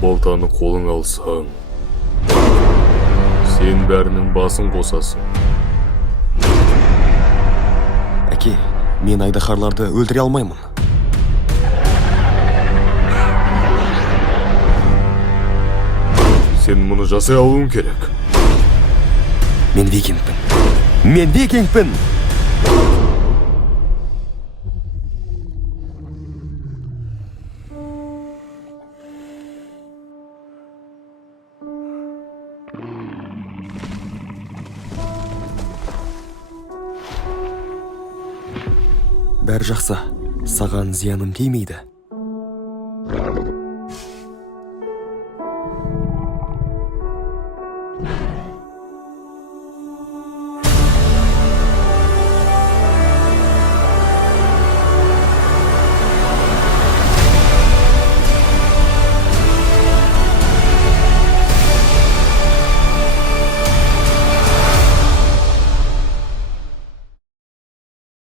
балтаны қолың алсаң, сен бәрінің басын қосасың. Әке, мен айдаһарларды өлтіре алмаймын. Сен мұны жасай алуың керек. Мен викингпін. Бәрі жақсы, саған зияным тимейді.